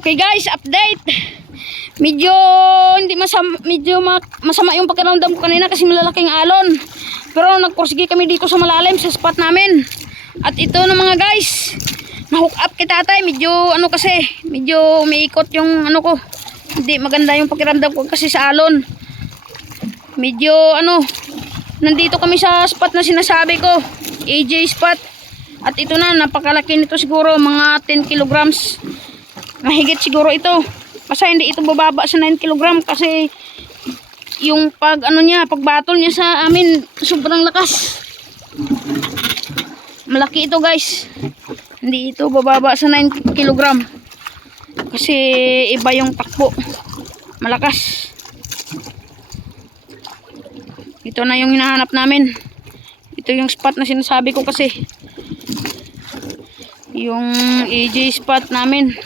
Okay guys, update. Medyo hindi masama, medyo ma- masama yung pakiramdam ko kanina kasi malalaking alon. Pero nagpursige kami dito sa malalim sa spot namin. At ito na mga guys. Na-hook up kay tatay. Medyo ano kasi, medyo umiikot yung ano ko. Hindi maganda yung pakiramdam ko kasi sa alon. Medyo ano, nandito kami sa spot na sinasabi ko. AJ spot. At ito na, napakalaki nito siguro, mga 10 kilograms. Mahigit siguro ito. Basta hindi ito bababa sa 9 kg kasi yung pag ano niya, pag battle niya sa amin, sobrang lakas. Malaki ito guys. Hindi ito bababa sa 9 kg. Kasi iba yung takbo. Malakas. Ito na yung hinahanap namin. Ito yung spot na sinasabi ko kasi. Yung AJ spot namin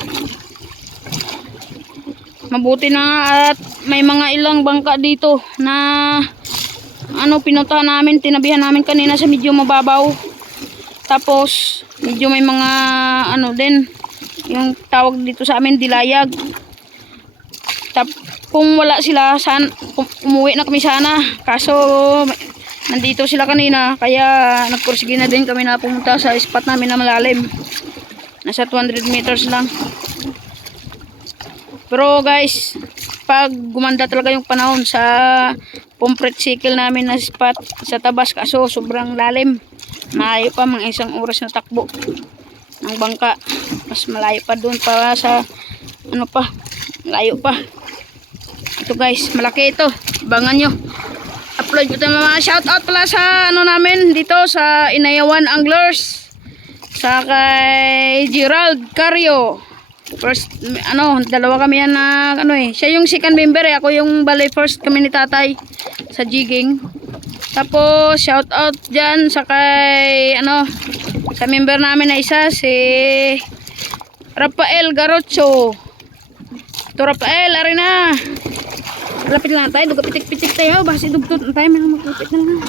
mabuti na nga at may mga ilang bangka dito na ano pinuntahan namin, tinabihan namin kanina sa medyo mababaw. Tapos medyo may mga ano din yung tawag dito sa amin dilayag. Tap kung wala sila san um- umuwi na kami sana kaso nandito sila kanina kaya nagpursige na din kami na pumunta sa spot namin na malalim. Nasa 200 meters lang. Pero guys, pag gumanda talaga yung panahon sa pomfret cycle namin na spot sa tabas kaso sobrang lalim. Malayo pa mga isang oras na takbo ng bangka. Mas malayo pa doon pa sa ano pa, layo pa. Ito guys, malaki ito. Abangan nyo. Upload ko mga shoutout pala sa ano namin dito sa Inayawan Anglers. Sa kay Gerald Cario. First, ano, dalawa kami yan na, ano eh. Siya yung second member eh. Ako yung balay first kami ni tatay sa jigging. Tapos, shout out dyan sa kay, ano, sa member namin na isa, si Rafael Garocho. Ito, Rafael, ari na. Lapit lang tayo, duga pitik-pitik tayo. Basi dugtot na tayo, may maglapit na lang.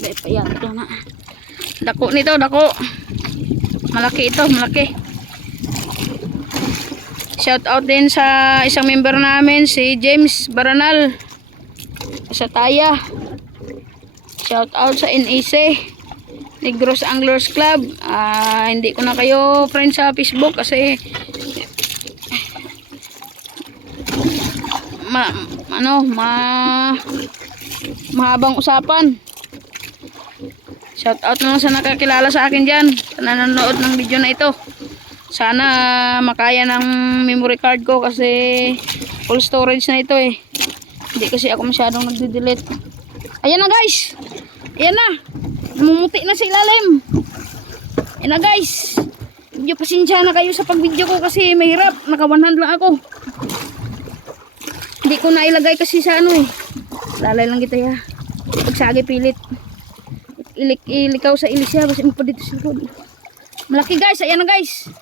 Dahil pa yan, ito na. Dako nito, dako. Malaki ito, malaki. Shout out din sa isang member namin, si James Baranal. Sa Taya. Shout out sa NEC. Negros Anglers Club. Ah, hindi ko na kayo friend sa Facebook kasi ma, ano, ma mahabang usapan. Shout out na lang sa nakakilala sa akin dyan. Sa nanonood ng video na ito. Sana makaya ng memory card ko kasi full storage na ito eh. Hindi kasi ako masyadong nagde-delete. Ayan na guys. Ayan na. Namumuti na sa ilalim. Ayan na guys. Medyo pasensya na kayo sa pag-video ko kasi mahirap. Naka 100 lang ako. Hindi ko na ilagay kasi sa ano eh. Lalay lang kita ya. Pagsagi pilit ilik ilikaw sa ilisya basta mo dito sa likod. Malaki guys. Ayan na guys.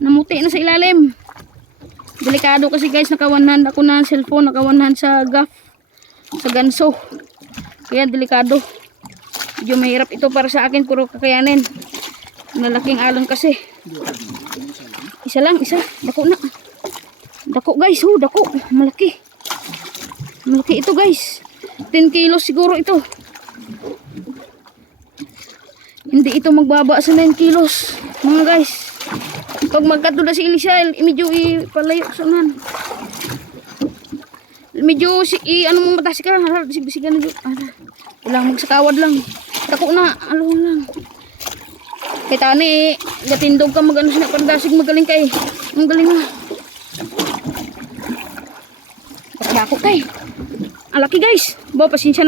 Namuti na sa ilalim. Delikado kasi guys. Naka one hand ako na cellphone. Naka one hand sa gaff. Sa ganso. Kaya delikado. Medyo mahirap ito para sa akin. Puro kakayanin. Malaking alon kasi. Isa lang isa. Dako na. Dako guys. Oh dako. Malaki. Malaki ito guys. 10 kilos siguro ito hindi ito magbaba sa 9 kilos. Mga guys. Pag magkatula si Elisha, medyo ipalayo sa unan. Medyo si i, ano mong matas ka, bisig-bisigan na. Hala. Ilang magsakawad lang. Tako na, alo lang. Kay tani, gatindog ka mag-ano siya, pagdasig magaling kay. Ang galing na. Bako kay. Alaki guys. Bo, pasensya.